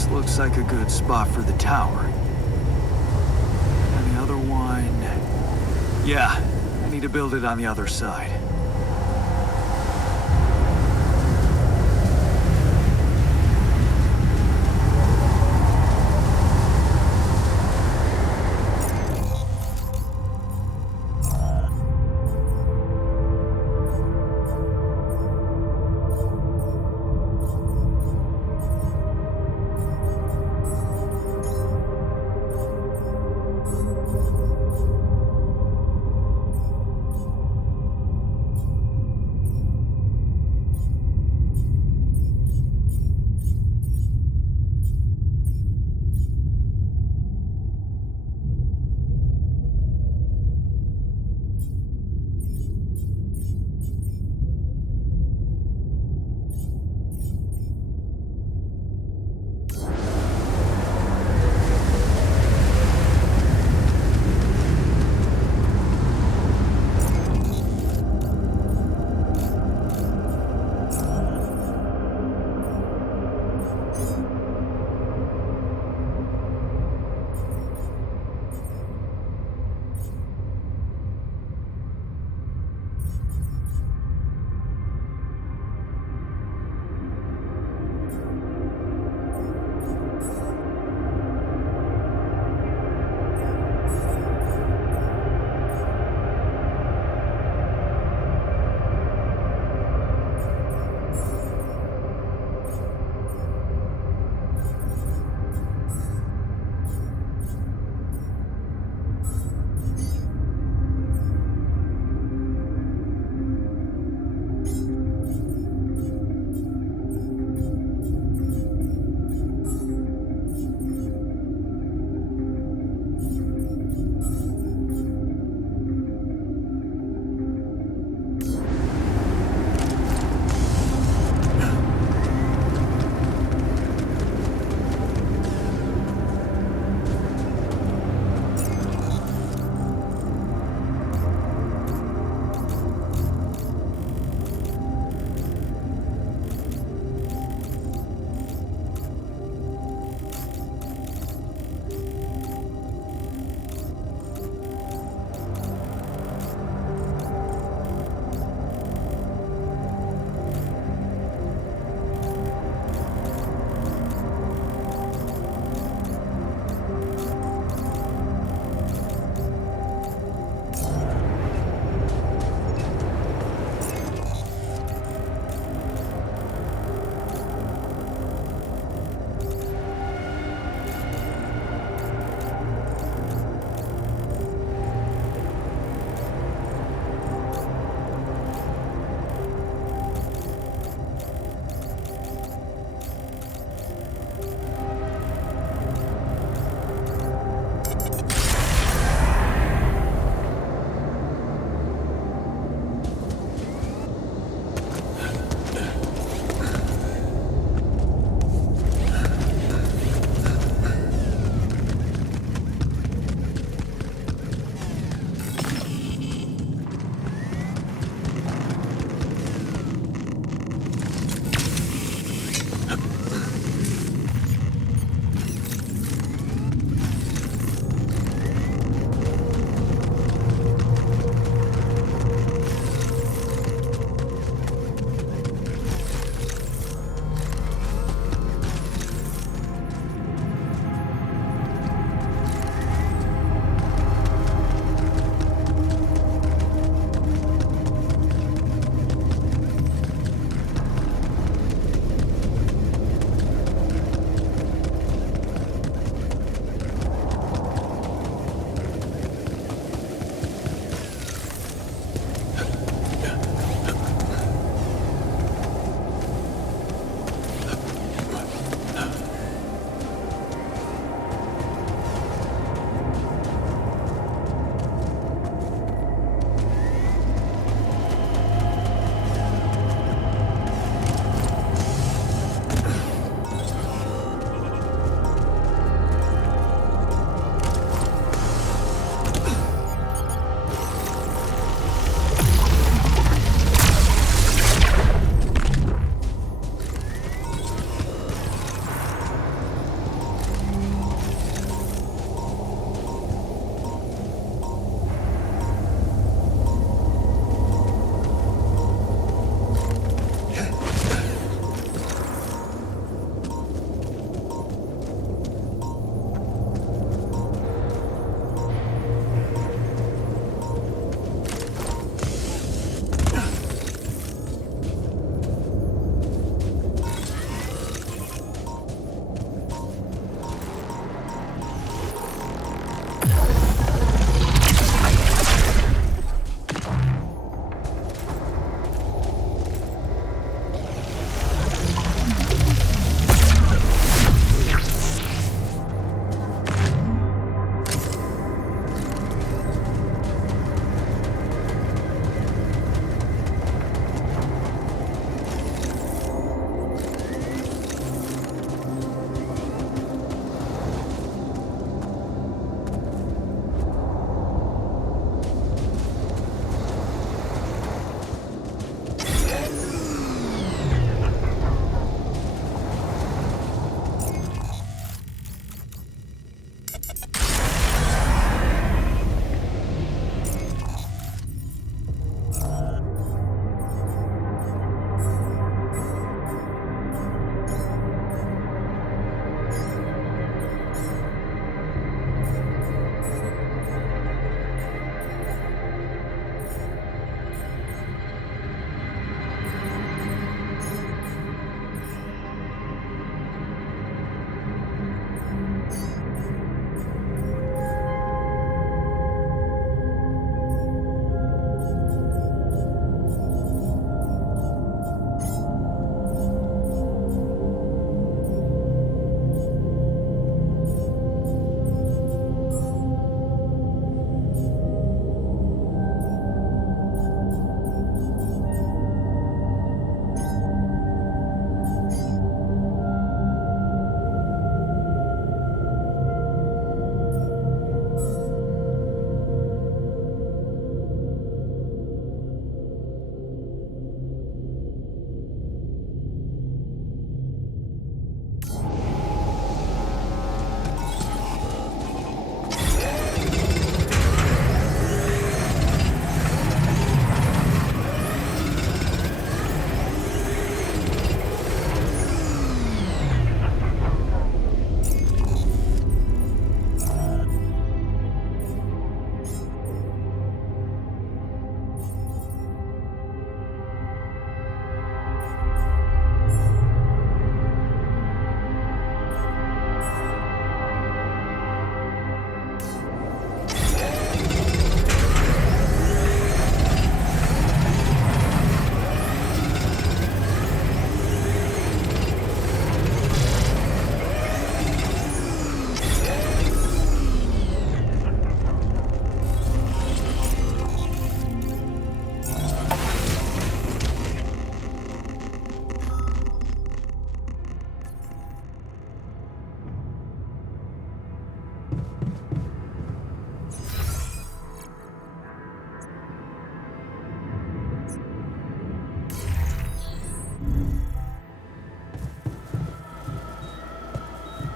This looks like a good spot for the tower. And the other one... Yeah, I need to build it on the other side.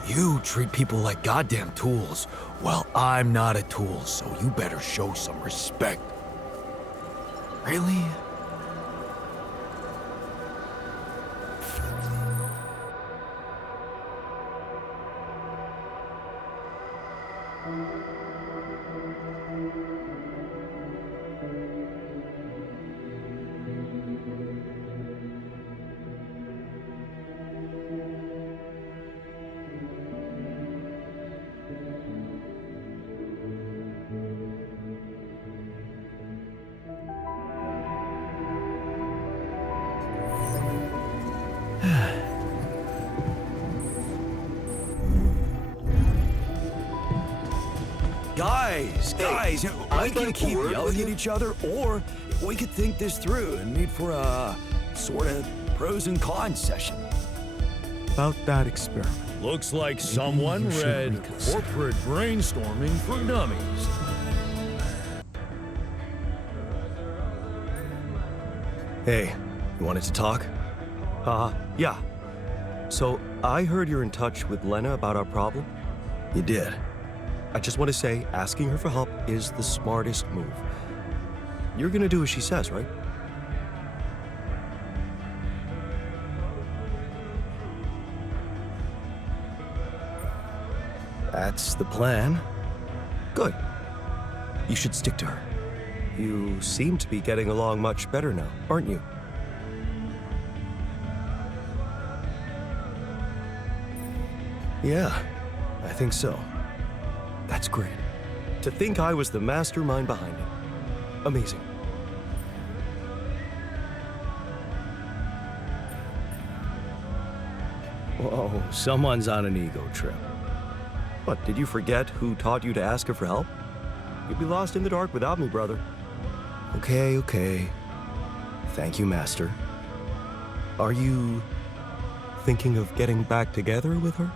You treat people like goddamn tools. Well, I'm not a tool, so you better show some respect. Really? Guys, we can keep yelling at each other, or we could think this through and meet for a sort of pros and cons session. About that experiment. Looks like someone read Corporate Brainstorming for Dummies. Hey, you wanted to talk? Yeah. So, I heard you're in touch with Lena about our problem. You did. I just want to say, asking her for help is the smartest move. You're gonna do as she says, right? That's the plan. Good. You should stick to her. You seem to be getting along much better now, aren't you? Yeah, I think so. That's great. To think I was the mastermind behind it. Amazing. Whoa, someone's on an ego trip. What, did you forget who taught you to ask her for help? You'd be lost in the dark without me, brother. Okay. Thank you, Master. Are you thinking of getting back together with her?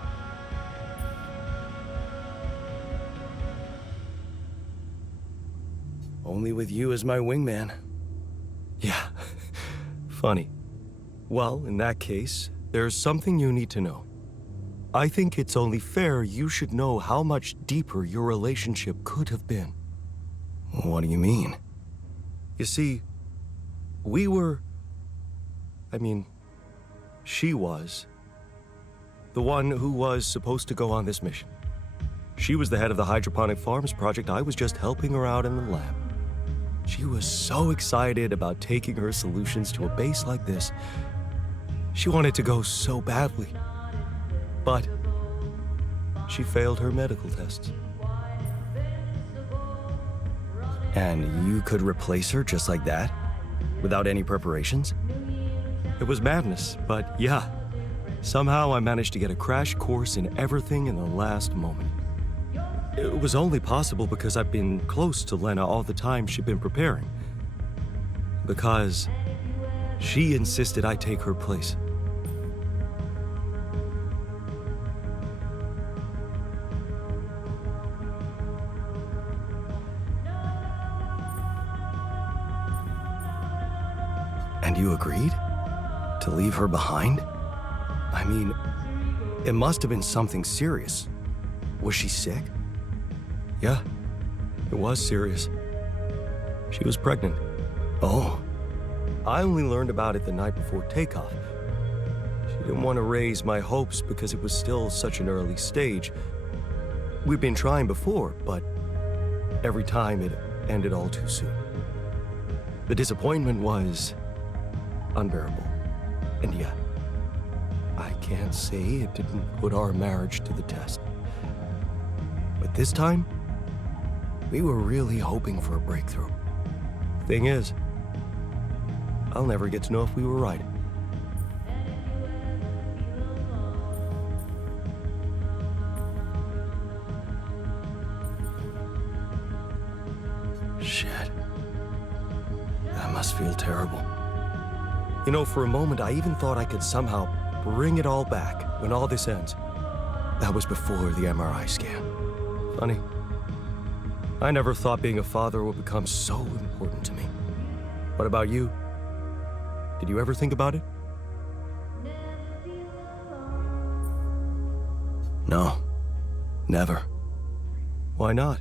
Only with you as my wingman. Yeah, funny. Well, in that case, there's something you need to know. I think it's only fair you should know how much deeper your relationship could have been. What do you mean? You see, she was the one who was supposed to go on this mission. She was the head of the hydroponic farms project. I was just helping her out in the lab. She was so excited about taking her solutions to a base like this. She wanted to go so badly. But she failed her medical tests. And you could replace her just like that? Without any preparations? It was madness, but yeah. Somehow I managed to get a crash course in everything in the last moment. It was only possible because I've been close to Lena all the time she'd been preparing. Because she insisted I take her place. And you agreed? To leave her behind? I mean, it must have been something serious. Was she sick? Yeah, it was serious. She was pregnant. Oh. I only learned about it the night before takeoff. She didn't want to raise my hopes because it was still such an early stage. We'd been trying before, but every time it ended all too soon. The disappointment was unbearable. And yet, I can't say it didn't put our marriage to the test. But this time, we were really hoping for a breakthrough. Thing is, I'll never get to know if we were right. Shit. That must feel terrible. You know, for a moment, I even thought I could somehow bring it all back when all this ends. That was before the MRI scan. Funny. I never thought being a father would become so important to me. What about you? Did you ever think about it? No, never. Why not?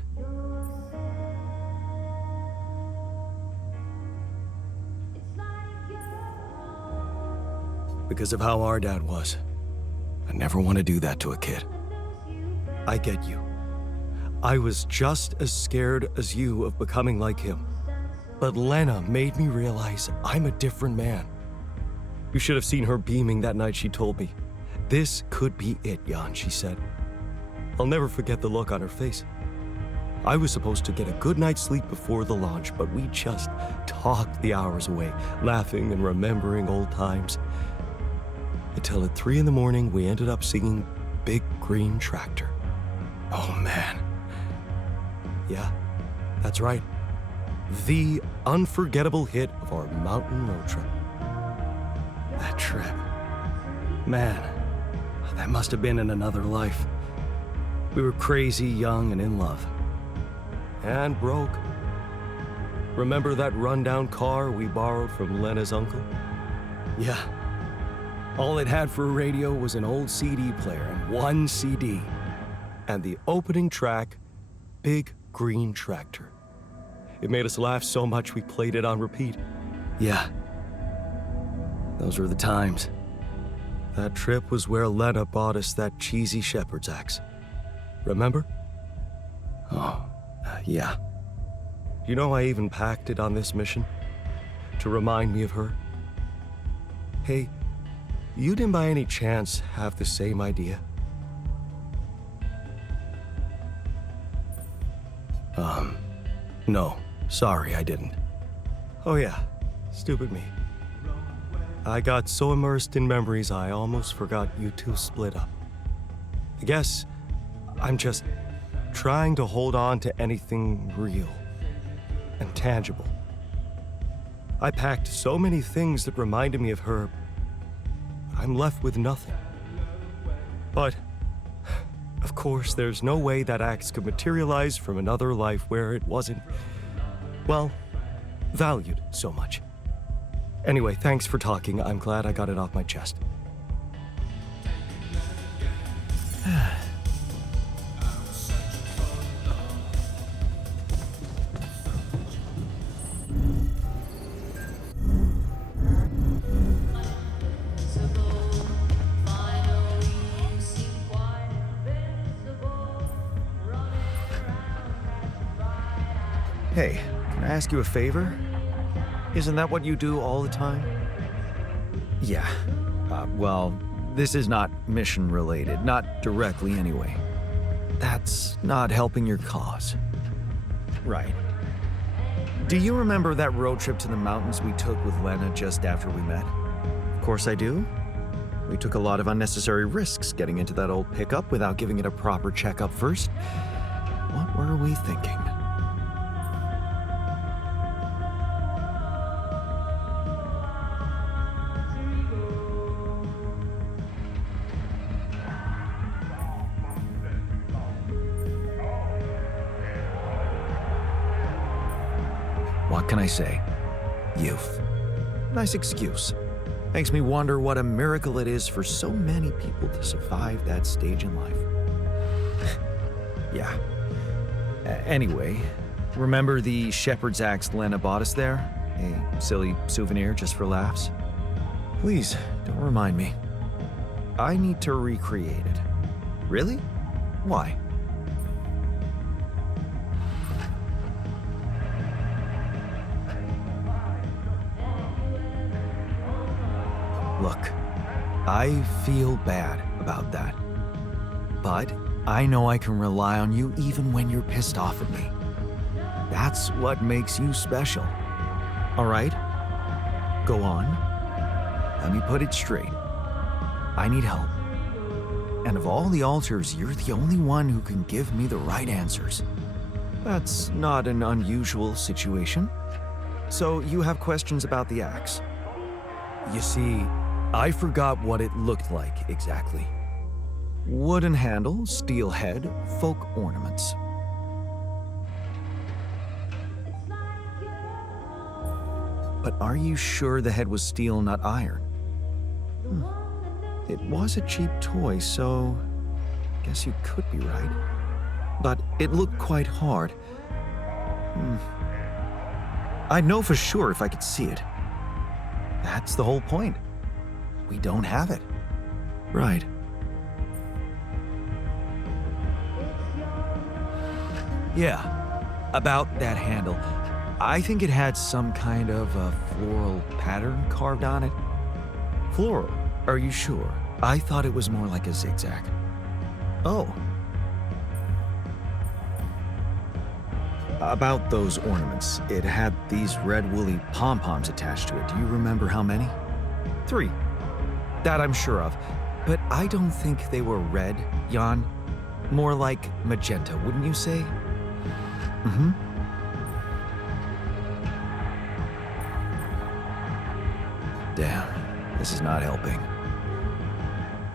Because of how our dad was. I never want to do that to a kid. I get you. I was just as scared as you of becoming like him. But Lena made me realize I'm a different man. You should have seen her beaming that night she told me. This could be it, Jan, she said. I'll never forget the look on her face. I was supposed to get a good night's sleep before the launch, but we just talked the hours away, laughing and remembering old times. Until at 3 in the morning, we ended up singing Big Green Tractor. Oh man. Yeah, that's right. The unforgettable hit of our mountain road trip. That trip. Man, that must have been in another life. We were crazy, young, and in love. And broke. Remember that rundown car we borrowed from Lena's uncle? Yeah. All it had for a radio was an old CD player and one CD. And the opening track, Big Green Tractor. It made us laugh so much we played it on repeat. Yeah. Those were the times. That trip was where Lena bought us that cheesy shepherd's axe. Remember? Oh, yeah. You know I even packed it on this mission? To remind me of her? Hey, you didn't by any chance have the same idea? No. Sorry, I didn't. Oh yeah, stupid me. I got so immersed in memories I almost forgot you two split up. I guess I'm just trying to hold on to anything real and tangible. I packed so many things that reminded me of her, I'm left with nothing. But, of course, there's no way that axe could materialize from another life where it wasn't, well, valued so much. Anyway, thanks for talking. I'm glad I got it off my chest. Hey, can I ask you a favor? Isn't that what you do all the time? Yeah. Well, this is not mission related, not directly anyway. That's not helping your cause. Right. Do you remember that road trip to the mountains we took with Lena just after we met? Of course I do. We took a lot of unnecessary risks getting into that old pickup without giving it a proper checkup first. What were we thinking? What can I say? Youth. Nice excuse. Makes me wonder what a miracle it is for so many people to survive that stage in life. Yeah. Anyway, remember the shepherd's axe Lena bought us there? A silly souvenir just for laughs? Please, don't remind me. I need to recreate it. Really? Why? Look, I feel bad about that. But I know I can rely on you even when you're pissed off at me. That's what makes you special. All right? Go on. Let me put it straight. I need help. And of all the alters, you're the only one who can give me the right answers. That's not an unusual situation. So you have questions about the axe? You see, I forgot what it looked like exactly. Wooden handle, steel head, folk ornaments. But are you sure the head was steel, not iron? It was a cheap toy, so guess you could be right. But it looked quite hard. I'd know for sure if I could see it. That's the whole point. We don't have it. Right. Yeah, about that handle. I think it had some kind of a floral pattern carved on it. Floral? Are you sure? I thought it was more like a zigzag. Oh. About those ornaments, it had these red woolly pom-poms attached to it. Do you remember how many? 3. That I'm sure of. But I don't think they were red, Jan. More like magenta, wouldn't you say? Mm-hmm. Damn, this is not helping.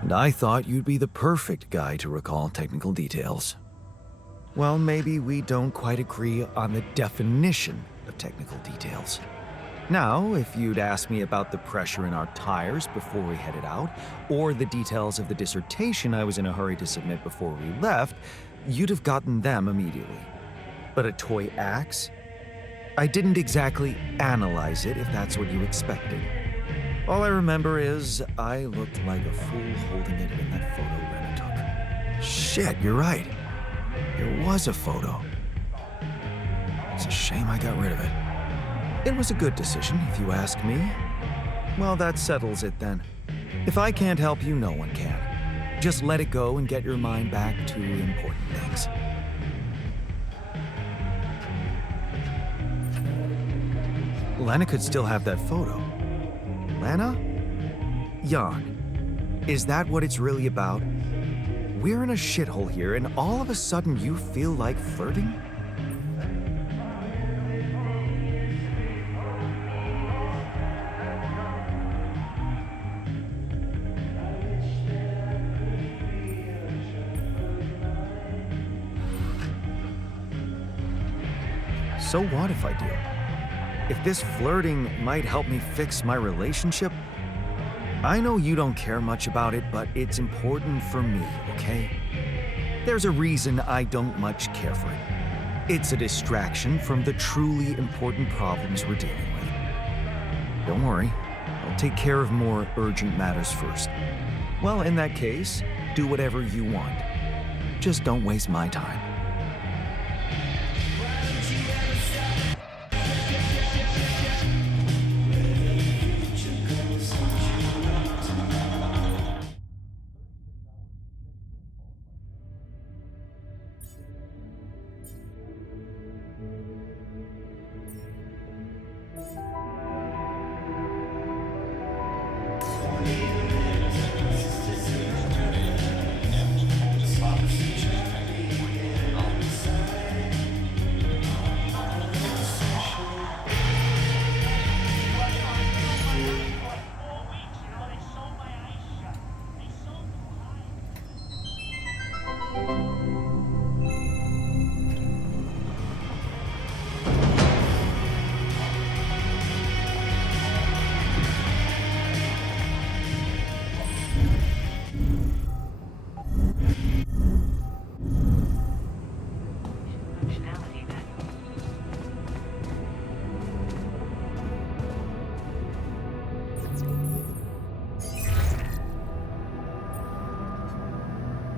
And I thought you'd be the perfect guy to recall technical details. Well, maybe we don't quite agree on the definition of technical details. Now, if you'd asked me about the pressure in our tires before we headed out, or the details of the dissertation I was in a hurry to submit before we left, you'd have gotten them immediately. But a toy axe? I didn't exactly analyze it, if that's what you expected. All I remember is I looked like a fool holding it in that photo Lena took. Shit, you're right. There was a photo. It's a shame I got rid of it. It was a good decision, if you ask me. Well, that settles it then. If I can't help you, no one can. Just let it go and get your mind back to important things. Lena could still have that photo. Lena? Jan, is that what it's really about? We're in a shithole here, and all of a sudden you feel like flirting? So what if I do? If this flirting might help me fix my relationship, I know you don't care much about it, but it's important for me, okay? There's a reason I don't much care for it. It's a distraction from the truly important problems we're dealing with. Don't worry, I'll take care of more urgent matters first. Well, in that case, do whatever you want. Just don't waste my time.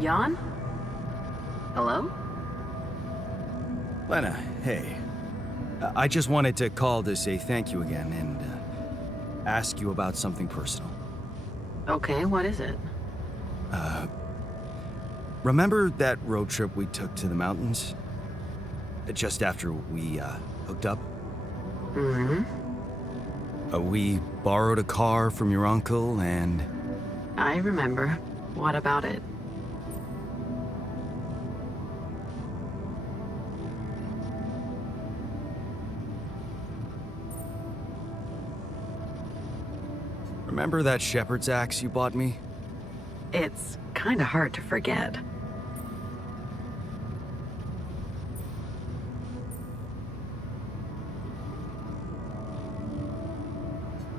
Jan? Hello? Lena, hey. I just wanted to call to say thank you again and ask you about something personal. Okay, what is it? Remember that road trip we took to the mountains? Just after we hooked up? Mm-hmm. We borrowed a car from your uncle and... I remember. What about it? Remember that shepherd's axe you bought me? It's kind of hard to forget.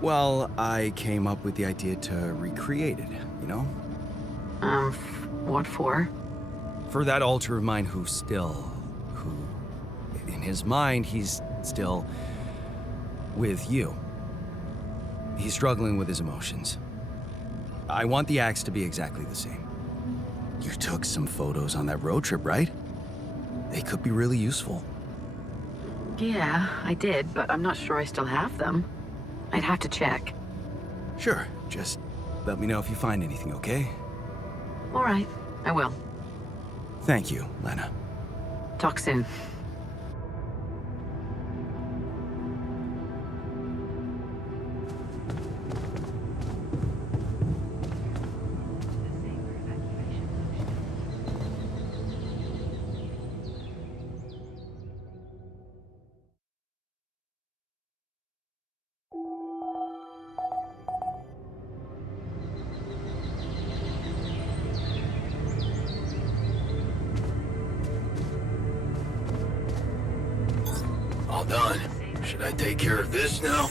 Well, I came up with the idea to recreate it, you know? What for? for that alter of mine who, in his mind, he's still with you. He's struggling with his emotions. I want the axe to be exactly the same. You took some photos on that road trip, right? They could be really useful. Yeah, I did, but I'm not sure I still have them. I'd have to check. Sure, just let me know if you find anything, okay? All right, I will. Thank you, Lena. Talk soon. All done. Should I take care of this now?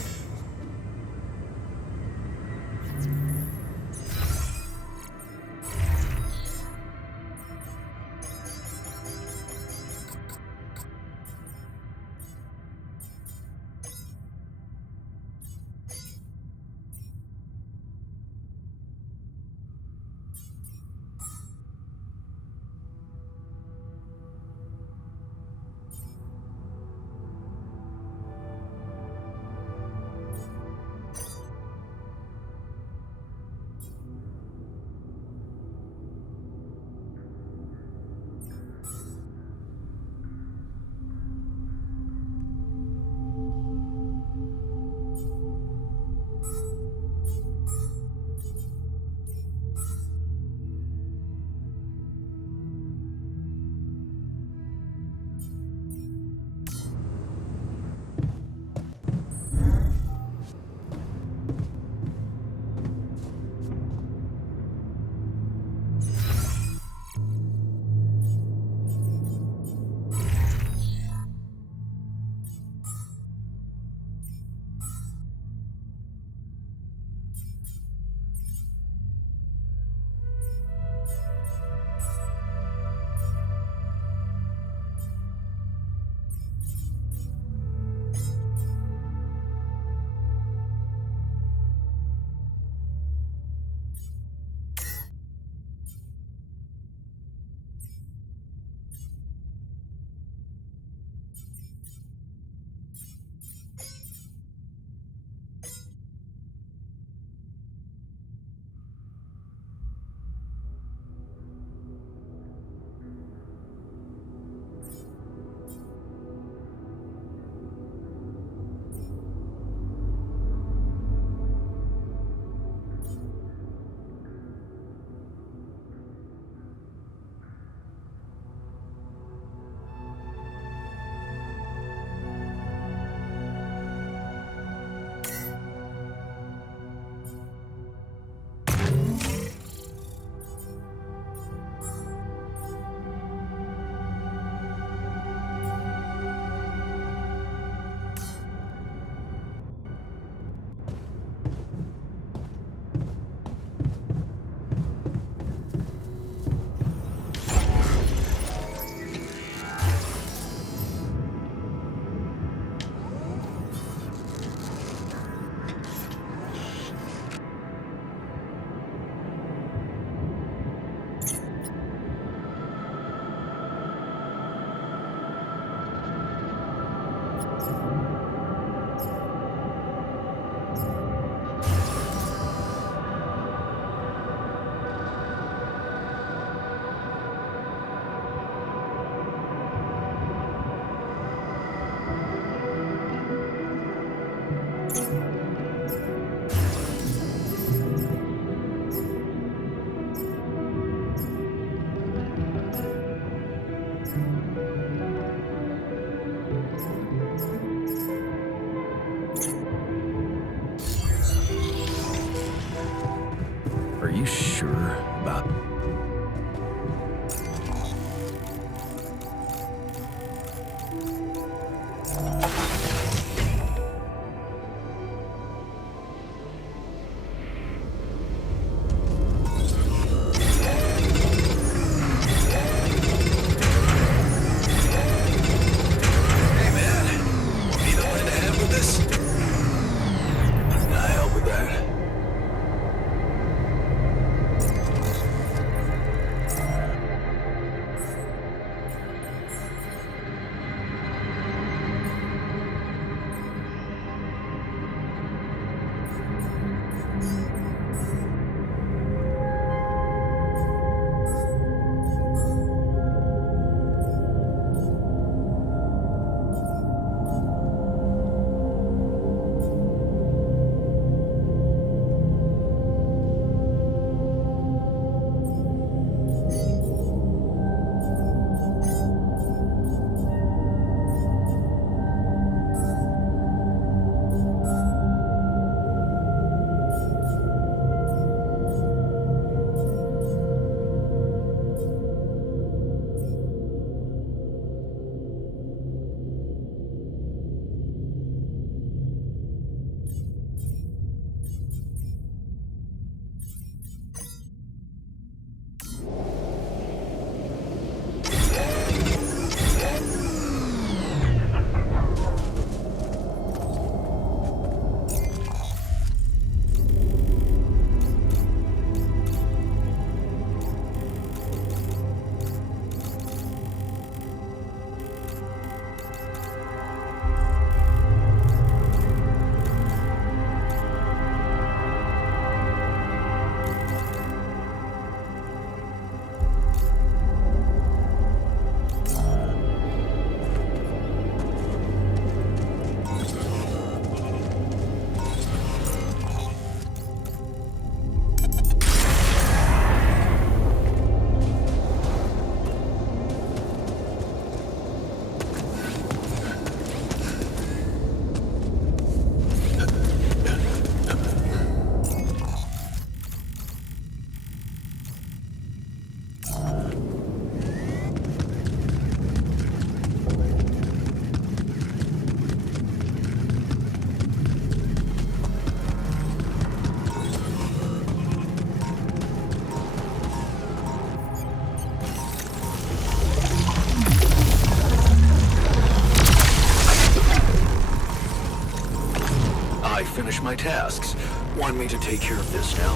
my tasks. Want me to take care of this now?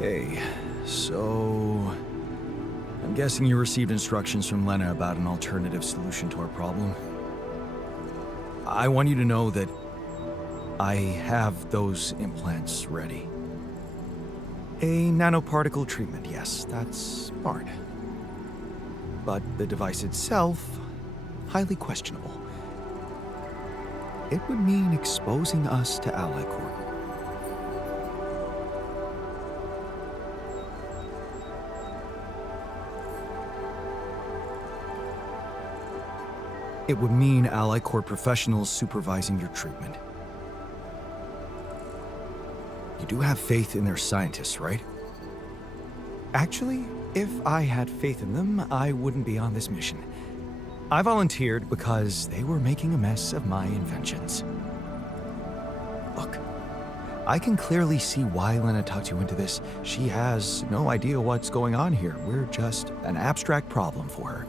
Hey, so... I'm guessing you received instructions from Lena about an alternative solution to our problem. I want you to know that I have those implants ready. A nanoparticle treatment, yes, that's smart. But the device itself, highly questionable. It would mean exposing us to Ally Corp. It would mean Ally Corp professionals supervising your treatment. You do have faith in their scientists, right? Actually, if I had faith in them, I wouldn't be on this mission. I volunteered because they were making a mess of my inventions. Look, I can clearly see why Lena talked you into this. She has no idea what's going on here. We're just an abstract problem for her.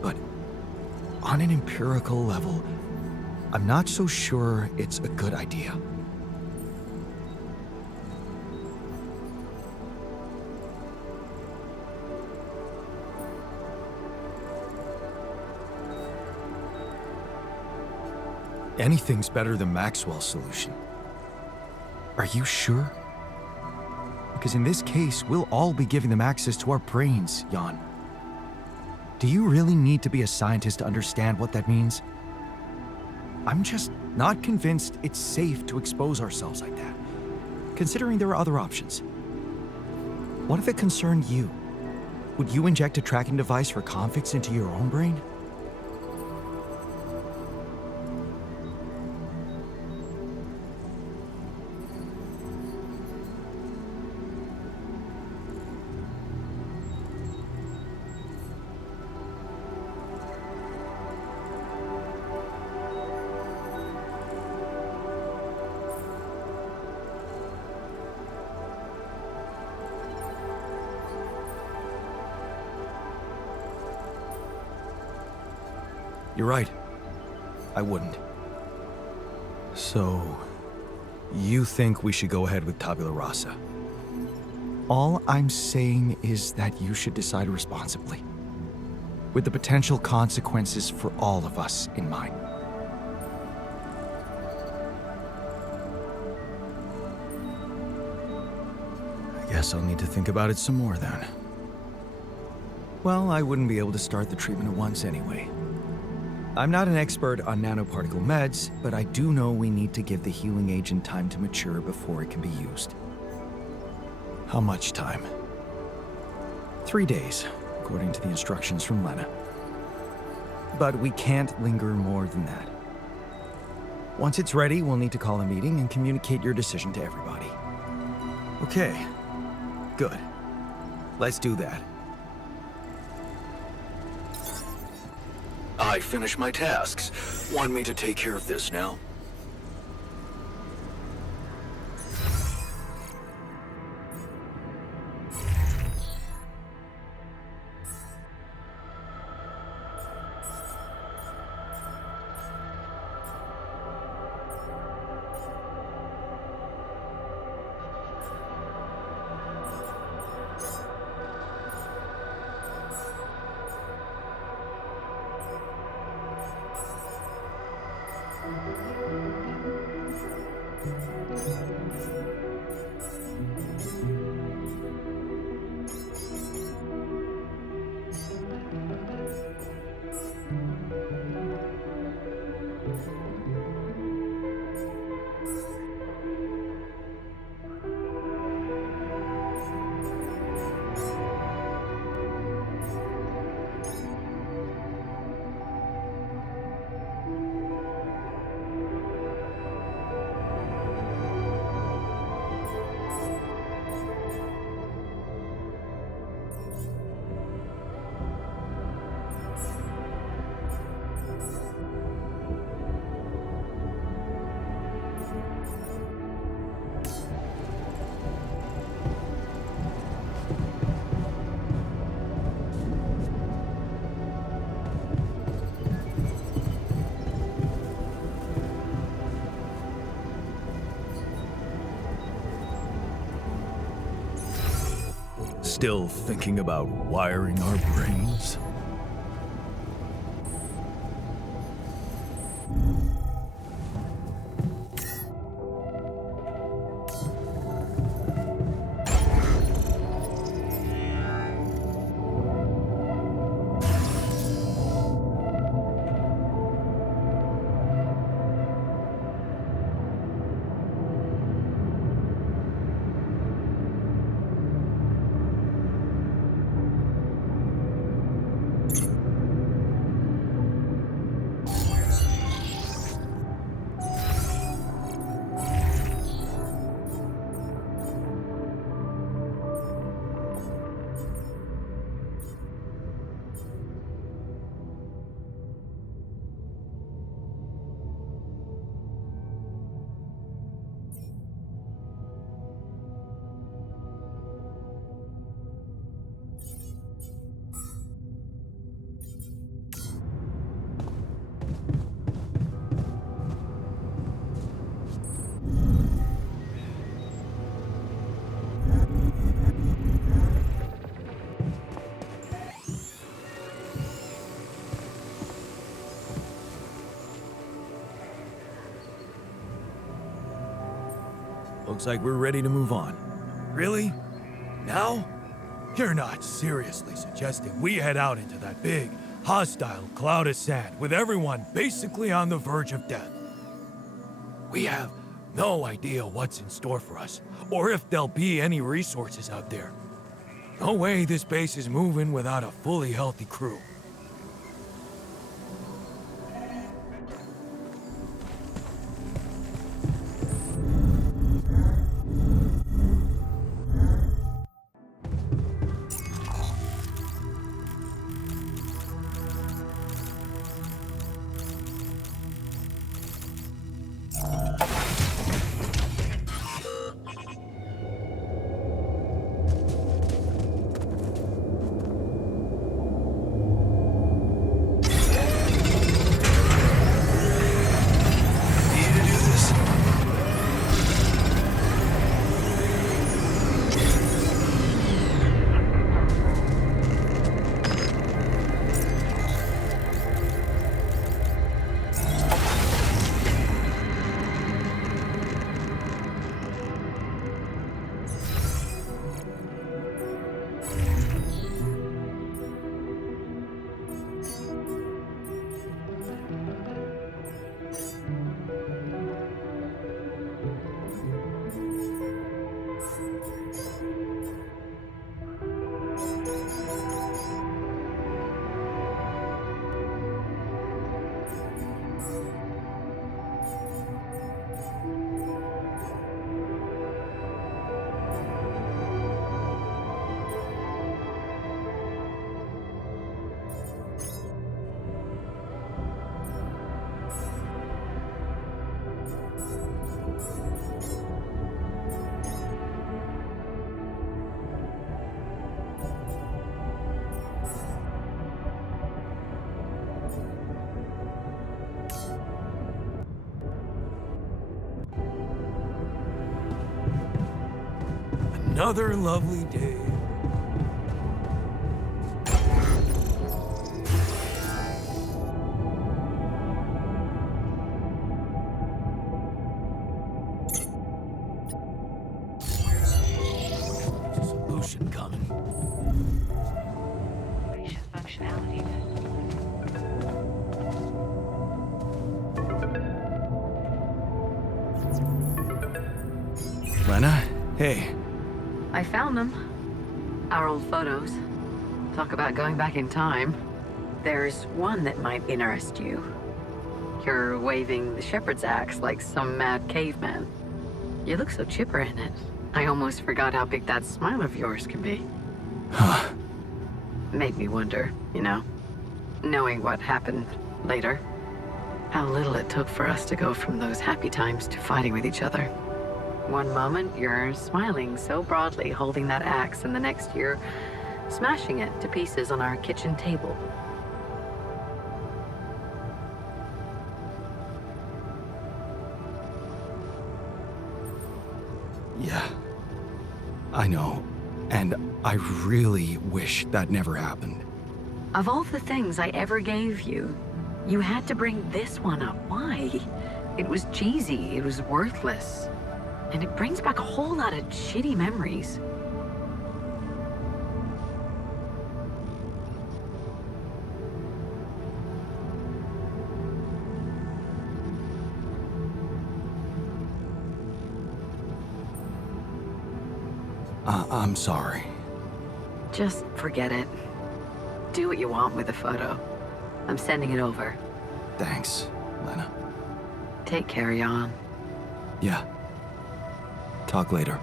But on an empirical level, I'm not so sure it's a good idea. Anything's better than Maxwell's solution. Are you sure? Because in this case, we'll all be giving them access to our brains, Jan. Do you really need to be a scientist to understand what that means? I'm just not convinced it's safe to expose ourselves like that, considering there are other options. What if it concerned you? Would you inject a tracking device for convicts into your own brain? You're right. I wouldn't. So, you think we should go ahead with tabula rasa? All I'm saying is that you should decide responsibly, with the potential consequences for all of us in mind. I guess I'll need to think about it some more then. Well, I wouldn't be able to start the treatment at once anyway. I'm not an expert on nanoparticle meds, but I do know we need to give the healing agent time to mature before it can be used. How much time? 3 days, according to the instructions from Lena. But we can't linger more than that. Once it's ready, we'll need to call a meeting and communicate your decision to everybody. Okay, good. Let's do that. I finished my tasks. Want me to take care of this now? Still thinking about wiring our brains? Looks like we're ready to move on. Really? Now? You're not seriously suggesting we head out into that big, hostile cloud of sand with everyone basically on the verge of death? We have no idea what's in store for us, or if there'll be any resources out there. No way this base is moving without a fully healthy crew. Another lovely day. There's a solution coming. Functionality. Lena? Hey. I found them. Our old photos. Talk about going back in time. There's one that might interest you. You're waving the shepherd's axe like some mad caveman. You look so chipper in it. I almost forgot how big that smile of yours can be. Huh. Made me wonder, you know, knowing what happened later. How little it took for us to go from those happy times to fighting with each other. One moment, you're smiling so broadly, holding that axe, and the next you're smashing it to pieces on our kitchen table. Yeah. I know. And I really wish that never happened. Of all the things I ever gave you, you had to bring this one up. Why? It was cheesy, it was worthless. And it brings back a whole lot of shitty memories. I'm sorry. Just forget it. Do what you want with the photo. I'm sending it over. Thanks, Lena. Take care, Jan. Yeah. Talk later.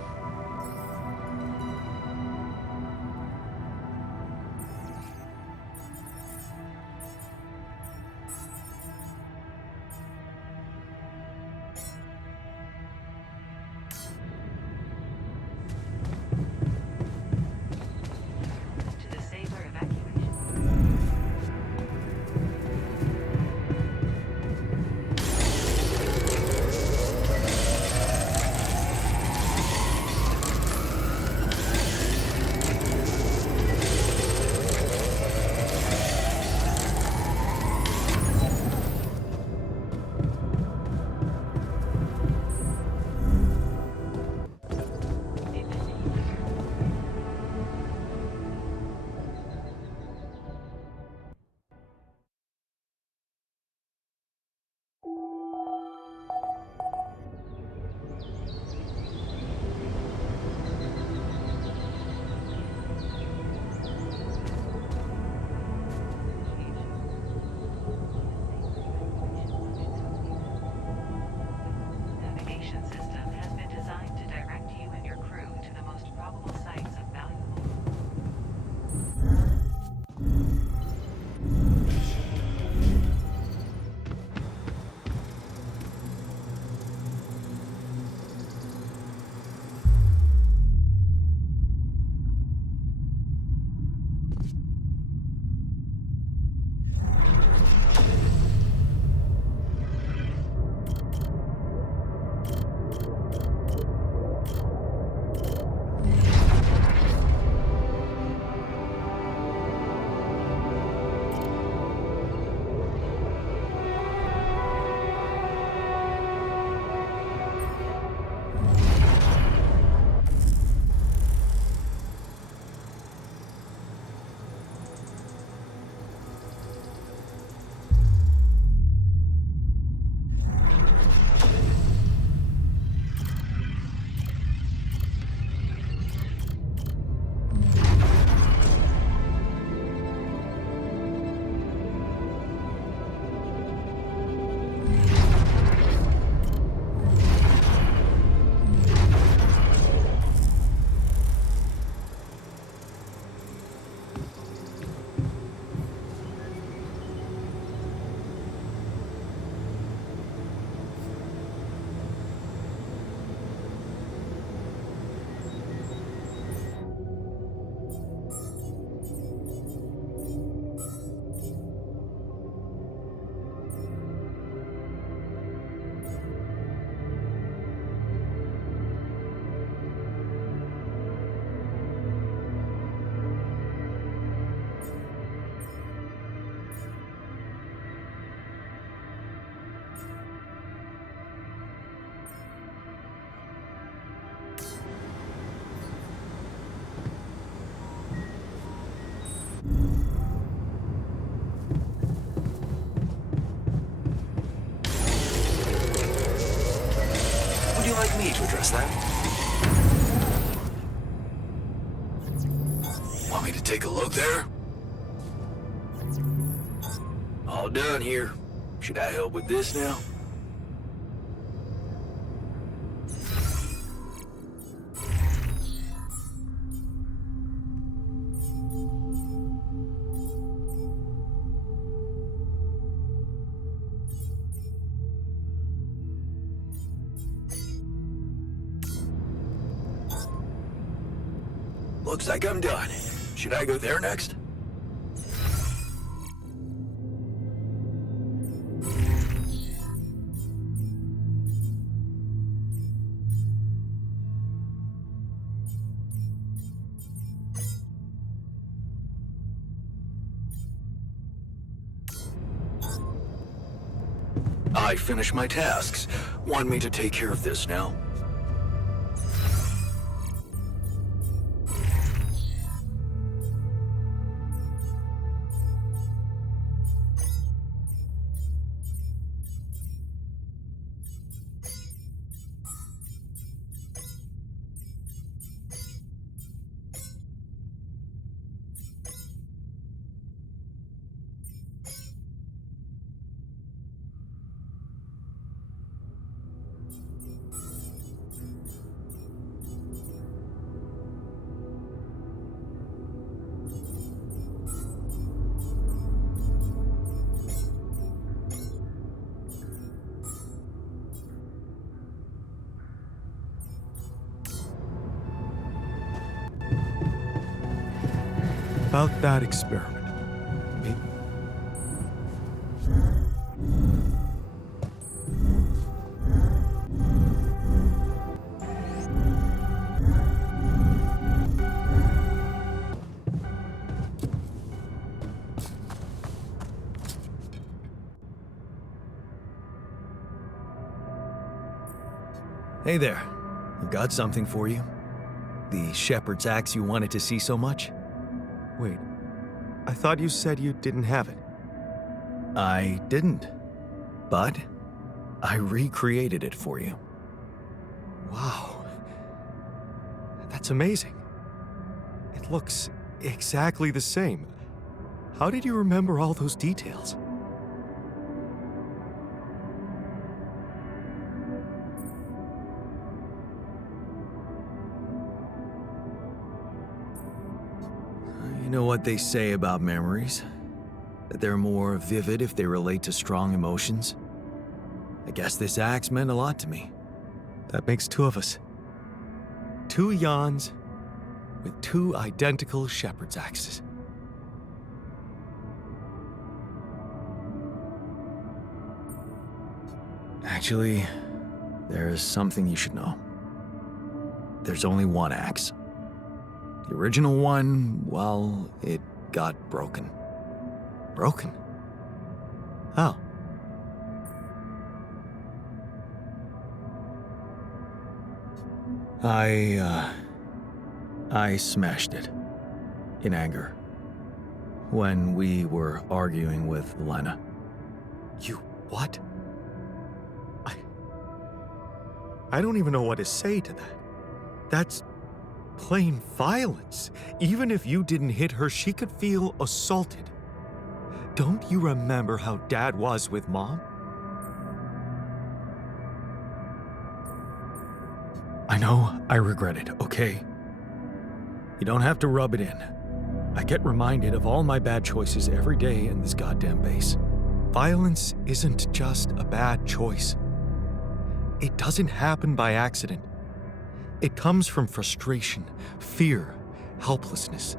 Want me to take a look there? All done here. Should I help with this now? Looks like I'm done. Should I go there next? I finished my tasks. Want me to take care of this now? About that experiment. Hey there. I've got something for you. The shepherd's axe you wanted to see so much? Wait, I thought you said you didn't have it. I didn't. But I recreated it for you. Wow. That's amazing. It looks exactly the same. How did you remember all those details? You know what they say about memories? That they're more vivid if they relate to strong emotions? I guess this axe meant a lot to me. That makes two of us. Two Jans with two identical shepherd's axes. Actually, there's something you should know. There's only one axe. The original one, well, it got broken. Broken? How? I smashed it. In anger. When we were arguing with Lena. You what? I don't even know what to say to that. That's plain violence. Even if you didn't hit her, she could feel assaulted. Don't you remember how Dad was with Mom? I know I regret it, okay? You don't have to rub it in. I get reminded of all my bad choices every day in this goddamn base. Violence isn't just a bad choice. It doesn't happen by accident. It comes from frustration, fear, helplessness.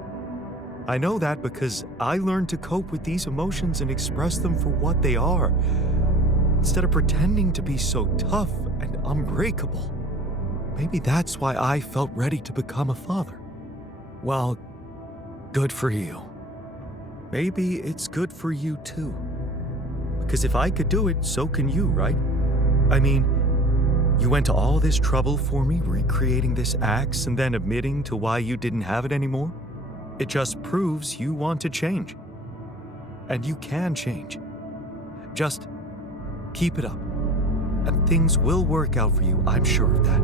I know that because I learned to cope with these emotions and express them for what they are, instead of pretending to be so tough and unbreakable. Maybe that's why I felt ready to become a father. Well, good for you. Maybe it's good for you too. Because if I could do it, so can you, right? I mean, you went to all this trouble for me, recreating this axe and then admitting to why you didn't have it anymore? It just proves you want to change. And you can change. Just keep it up. And things will work out for you, I'm sure of that.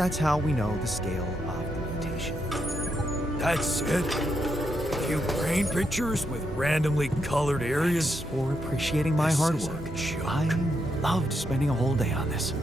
that's how we know the scale of the mutation. That's it? A few brain pictures with randomly colored areas? For appreciating my hard work. I loved spending a whole day on this.